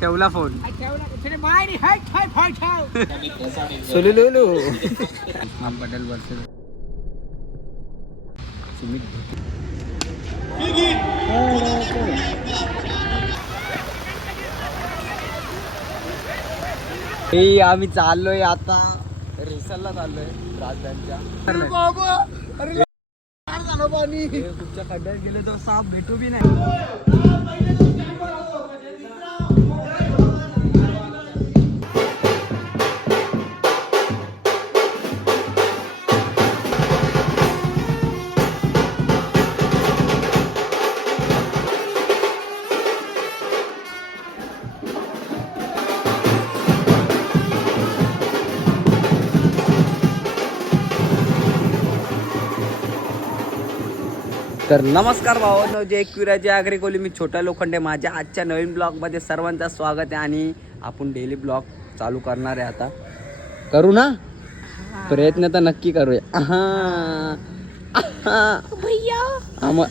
ठेवला फोन बदल वर्ष आम्ही चाललोय आता रिसलला चाललोय राजधानीच्या कुठच्या खड्ड्यात गेले तर साप भेटू बी नाही. तर नमस्कार भावांनो, जय क्विराजी आगरी कोली. मी छोटा लोखंडे. माझ्या आजच्या नवीन ब्लॉगमध्ये सर्वांचं स्वागत आहे. आणि आपण डेली ब्लॉग चालू करणार आहे आता. करू ना, प्रयत्न तर नक्की करूया.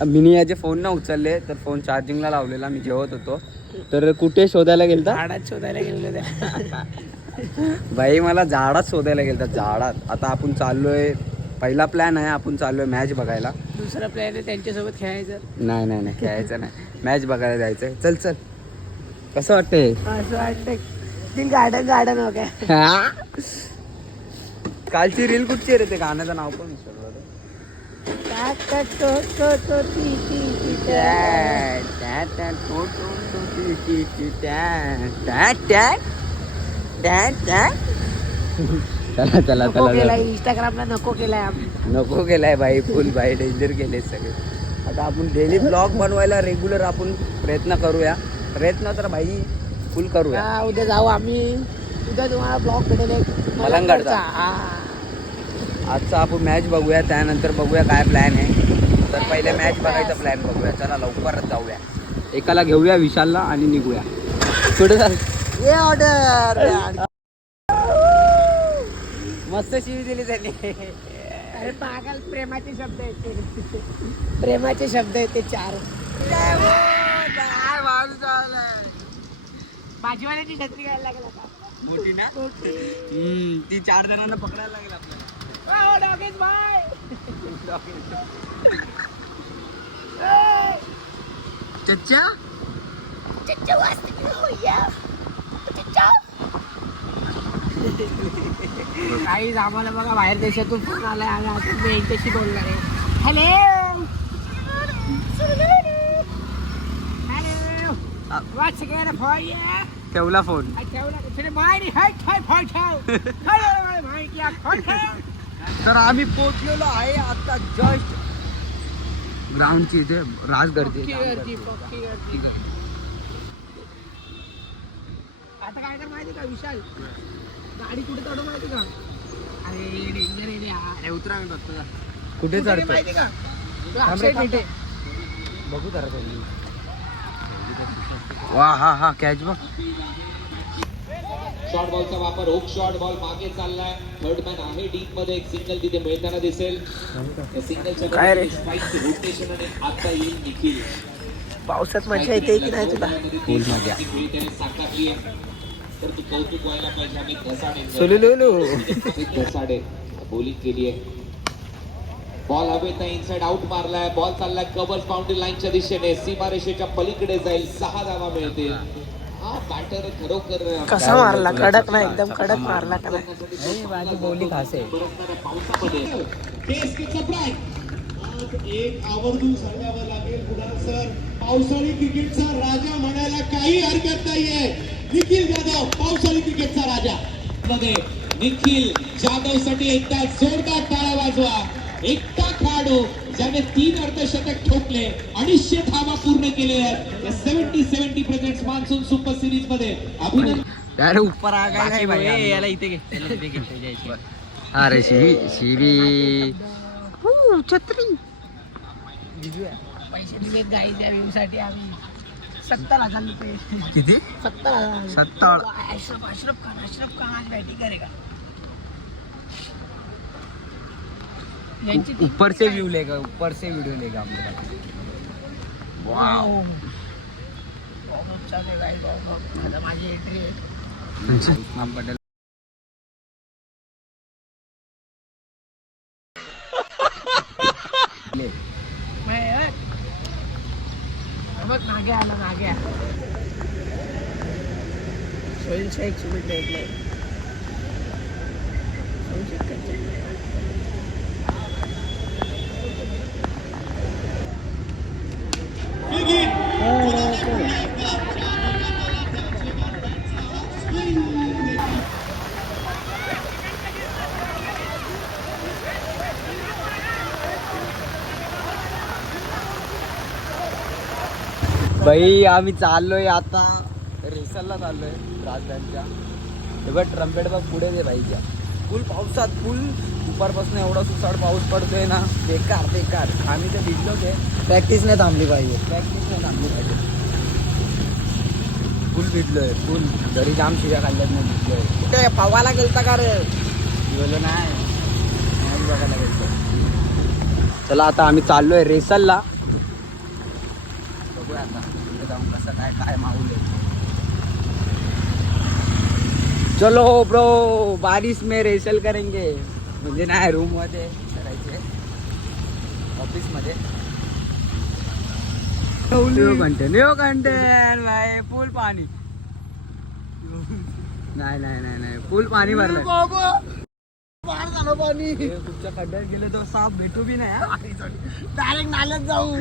मिनी याचे फोन ना उचलले तर फोन चार्जिंगला लावलेला, मी जेवत होतो. तर कुठे शोधायला गेलता? झाडात शोधायला गेलो भाई, मला झाडात शोधायला गेलता, झाडात. आता आपण चाललोय, पहिला प्लॅन आहे, आपण चाललोय मॅच बघायला. दुसरा प्लॅन आहे त्यांच्यासोबत खेळायचं. नाही खेळायचं नाही, मॅच बघायला जायचंय. चल कसं वाटतंय? असं वाटतं ती गार्डन हो काय. कालची रील कुठची रे? ते गाण्याचं नाव पण विसरलो. चला इंस्टाग्रामला नको केलाय भाई, फुल भाई डेंजर केले सगळे. आता आपण डेली ब्लॉग बनवायला रेग्युलर आपण प्रयत्न करूया. प्रयत्न तर भाई फुल करूया. उद्या जाऊ आम्ही. उद्या तुम्हाला ब्लॉग भेटेल मलंगडचा. आजचा आपण मॅच बघूया, त्यानंतर बघूया काय प्लॅन आहे. तर पहिले मॅच बघायचा प्लॅन बघूया. चला लवकरच जाऊया, एकाला घेऊया विशालला आणि निघूया. पुढे ये ऑर्डर. मस्त शिवी दिली त्याने. अरे पागल, प्रेमाचे शब्द आहेत ते. प्रेमाचे शब्द आहेत ते 4. भाजीवाल्याची छत्री घ्यायला लागेल आता. मोठी ना, ती 4 जणांना पकडायला लागेल आपल्याला. काही आम्हाला बघा बाहेर देशातून फोन आलाय आणि आता मी यांच्याशी बोलणार आहे. हॅलो ठेवला फोन. तर आम्ही पोहोचलेलो आहे आता जस्ट ग्राउंडची इथे राजगडची. आता काय कर माहिती का विशाल, गाडी कुठे चढू माहिती का? अरे डेंजर आहे रे यार. उतरा, मी बघतो कुठे चढतो माहिती का? बघू जरा. वा हा कॅच बघ. शॉर्ट बॉलचा वापर, हुक शॉर्ट बॉल मागे चाललाय. थर्ड मॅन आहे डीप मध्ये, एक सिंगल तिथे मिळताना दिसेल. काय रे? रोटेशन आणि आता येईल निखिल. पावसात मजा येते की नाही तुला? फुल मजा. साकारली आहे तर तू कौतुक व्हायला पाहिजे. आम्ही घसाडे बॉलिंग केली आहे. बॉल हवेत नाही, इनसाइड आउट मारलाय. बॉल चाललाय कव्हर बाउंड्री लाईनच्या दिशेने, सीमारेषेच्या पलीकडे जाईल. 6 धावा मिळतील. बॅटर खरोखर कसा मारला, कडक नाही, एकदम कडक मारला का नाही. माझी बॉलिंग खास आहे. पावसामध्ये एक आवर्जून सांगावं लागेल पुढार सर, पावसाळी क्रिकेटचा राजा म्हणायला काही हरकत नाहीये. निखिल जाधव पावसाळी क्रिकेटचा राजा मध्ये. निखिल जाधव साठी एकदा जोरदार टाळ्या वाजवा. एकटा खेळाडू ज्याने 3 अर्धशतक ठोकले, 250 धावा पूर्ण केले आहेत 70 मान्सून सुपर सिरीज मध्ये. अभिनंदन. अरे ऊपर आ गया भाई, याला इथे घे. अरे शिवी छत्री पैसे दिले गाई त्या व्ह्यू साठी आम्ही. 70,000 रुपये. किती? 70,000. अशरफ खान आज बॅटिंग करेगा. ऊपर से व्यू लेगा, ऊपर से वीडियो लेगा हम लोग. वाव. बॉबचा काय गाई बॉब. आता माझी एंट्री आहे. इस्लाम पटेल बघ नाग्या आला नाग्या. सोईल शेख सुमित भेटले. बाई आम्ही चाललोय आता रेसलला चाललोय राजधानीच्या. हे बघ ट्रम्पेट बघ पुढे दे बाईच्या. फुल पावसात फुल दुपारपासून एवढा सुसाड पाऊस पडतोय ना. बेकार बेकार. आम्ही तर भिजलो ते. प्रॅक्टिस नाही थांबली पाहिजे. फुल भिजलोय फुल. घरी जाम शिव्या खाल्ल्यात नाही भिजलोय. कुठे पवायला गेलता का रे? गेलो नाही. मॅच बघायला गेलतो. चला आता आम्ही चाललोय रेसलला. बघूया आता तिथे जाऊन कसं काय काय माहोल आहे. चलो ब्रो बारिश में रेसल करेंगे. म्हणजे नाही रूम मध्ये करायचे ऑफिस मध्ये. न्यू कंटेन भाई. फुल पाणी. नाही नाही नाही नाही फुल पाणी भरलं. पाणी कुठच्या खड्ड्यात गेले तर साप भेटू बी नाही. डायरेक्ट नाल्यात जाऊ.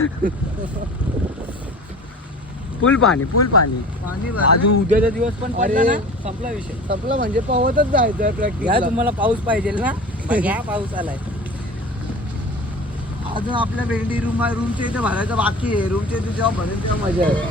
फुल पाणी फुल पाणी. पाणी अजून उद्याचा दिवस पण पडला अरे. ना. संपला विषय. संपलं म्हणजे पवतच जायचं घ्या प्रॅक्टिस. तुम्हाला पाऊस पाहिजे ना. घ्या पाऊस आलाय. अजून आपल्या भेंडी रूमच्या इथे भरायचं बाकी आहे. रूमच्या इथे जेव्हा भरेल तेव्हा मजा आहे.